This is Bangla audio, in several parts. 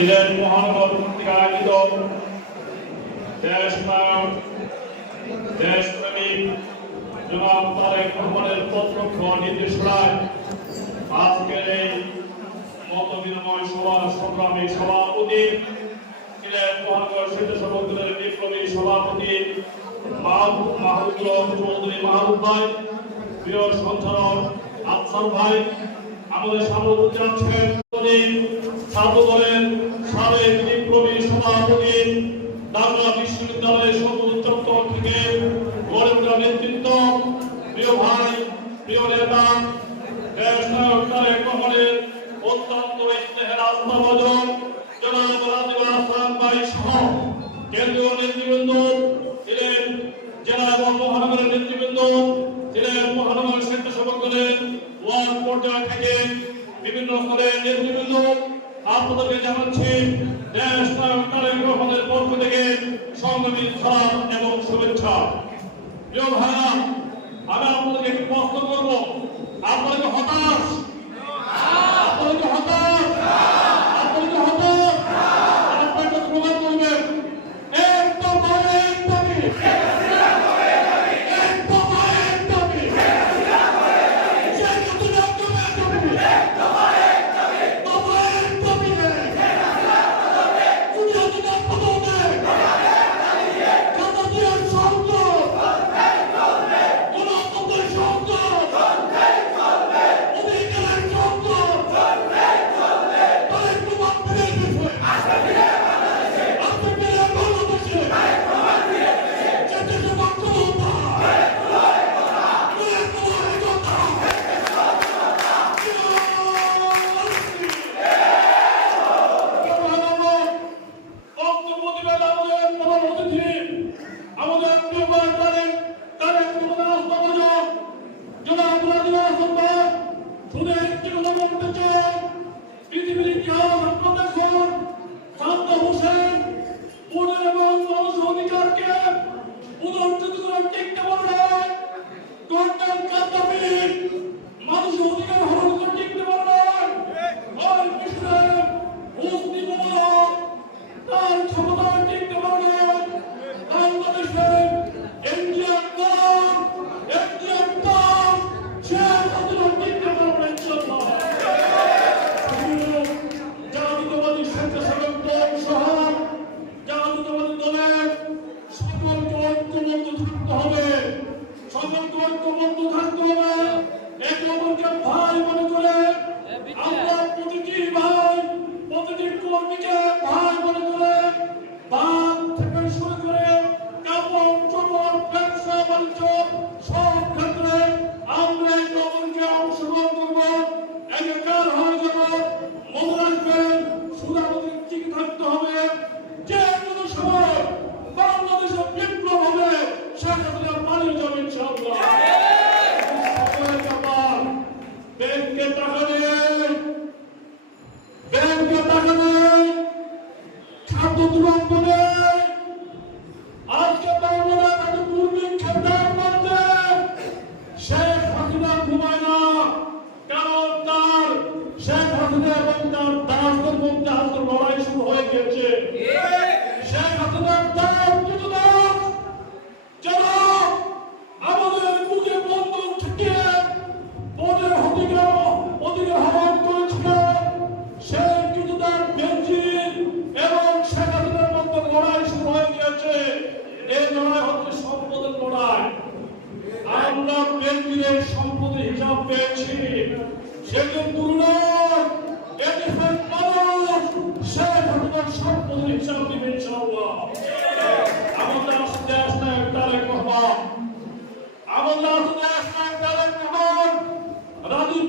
ছিলেন মহানগর কর্তৃক আয়োজিত দেশনায়ক দেশপ্রেমিক জনাব তারেক রহমানের প্রত্যক্ষ নির্দেশনায় আজকের এই মত বিনিময় সভার সংগ্রামী সভাপতি ছিলেন মহানগর স্বেচ্ছাসেবক দলের বিপ্লবী সভাপতি মাহবুব চৌধুরী মাহবুব ভাই, প্রিয় সঞ্চালক আফসার ভাই, আমাদের সামনে উপস্থিত আছেন ছাত্র দলের সাবেক বিপ্লবী সভাপতি, ঢাকা বিশ্ববিদ্যালয়ের সবুজ চত্বর থেকে গড়ে ওঠা নেতৃত্ব, প্রিয় ভাই, প্রিয় নেতা দেশনায়ক তারেক রহমানের অত্যন্ত ইস্তেহার আস্থাভাজন জনাব রাজিব হাসান ভাই সহ কেন্দ্রীয় নেতৃবৃন্দ ছিলেন, জেলা এবং মহানগরের নেতৃবৃন্দ ছিলেন, মহানগর স্বেচ্ছাসেবক দলের ওয়ার্ড পর্যায় থেকে বিভিন্ন স্তরের নেতৃবৃন্দ। আপনাদেরকে জানাচ্ছি দেশনায়ক তারেক রহমানের পক্ষ থেকে সংগ্রামী সালাম এবং শুভেচ্ছা। প্রিয় ভাইরা, আমি আপনাদেরকে একটি প্রশ্ন করবো, আপনাদেরকে হতাশ, আপনাদেরকে হতাশ, আপনাদেরকে হতাশ, আপনাকে প্রমাণ করবেন একদম একদমই সম্পদের হিসাব পেয়েছি, সেগুলো তুলনায় সম্পদের হিসাব দিবে ইনশাআল্লাহ। আমাদের দেশনায়ক তারেক রহমান, আমাদের দেশনায়ক তারেক রহমান রাজীব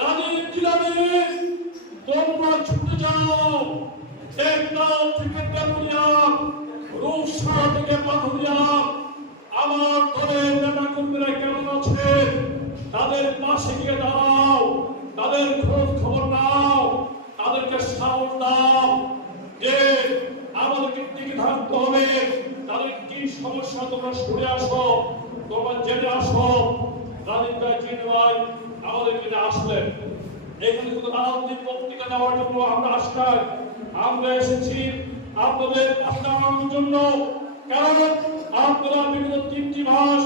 রাজীব জিলানি, তোমরা ছুটে যাও টেকনাফ থেকে তেতুলিয়া, রূপসা থেকে পাথুরিয়া। আমার দলের নেতা কর্মীরা কেমন আছে তাদের পাশে গিয়ে দাঁড়াও, তাদের খোঁজ খবর নাও, তাদেরকে সাহস দাও যে আমাদেরকে টিকে থাকতে হবে। তাদের কি সমস্যা তোমরা সরে আসো, তোমরা জেনে আসো। রাজীব ভাই, চিনি ভাই আমাদের কিনে আসলেন, এখানে কোনো রাজনৈতিক বক্তৃতা দেওয়ার জন্য আমরা আসছি, আমরা এসেছি আপনাদের পাশে দাঁড়ানোর জন্য। কারণ আপনারা বিগত 3টি মাস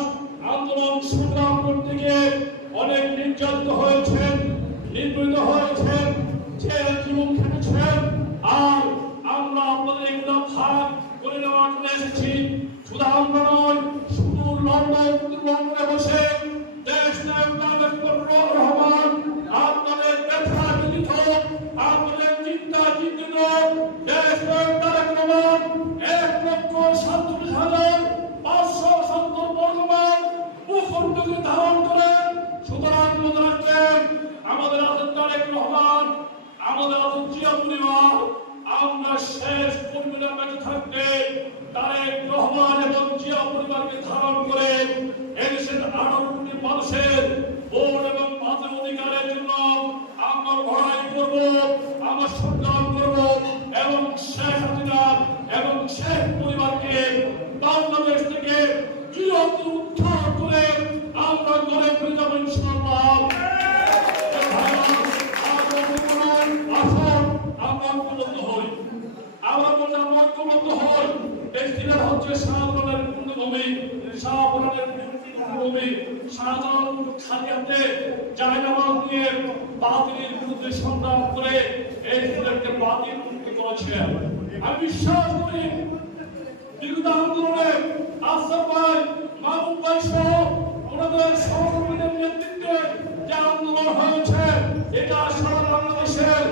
আন্দোলন সংগ্রাম করতে গিয়ে অনেক নির্যাতিত হয়েছেন, নিপীড়িত হয়েছেন, জেল জীবন খেটেছেন। আর আমরা আপনাদের এগুলো ভাগ করে নেওয়ার জন্য এসেছি। শুধু আমরা নয়, শুধু লন্ডনে বসে দেশ নায়ক তারেক রহমান আপনাদের ব্যথা ব্যথিত, আপনাদের চিন্তা চিন্তিত দেশ নায়ক তারেক রহমান 1,47,570 বর্গমান ভূখণ্ডকে ধারণ করেন। সুতরাং মনে রাখবেন, আমাদের আছেন তারেক রহমান, আমাদের আছেন জিয়া পরিবার। আমরা শেষ পরিমাণে বেঁচে থাকতে তারেক রহমান এবং জিয়া পরিবারকে ধারণ করে এদেশের 18 কোটি মানুষের ভোট এবং ভাতের অধিকারের জন্য আমরা লড়াই করব, আমরা সংগ্রাম করব এবং শেখ হাসিনা এবং শেখ পরিবারকে বাংলাদেশ থেকে চিরতরে উদ্ধার করে আমরা গড়ে ফিরে যাব ইনশাআল্লাহ। শাহজালালের পূর্ণভূমি, শাহজালালের পূর্ণভূমি, শাহজালাল খালি হাতে জায়নামাজ নিয়ে বাতিলের বিরুদ্ধে সংগ্রাম করে এই দেশকে বাতিল মুক্ত করেছেন। আমি বিশ্বাস করি বিগত আন্দোলনে আফসার ভাই, মাহবুব ভাই সহ ওনাদের সহকর্মীদের নেতৃত্বে যে আন্দোলন হয়েছে, এটা সারা বাংলাদেশের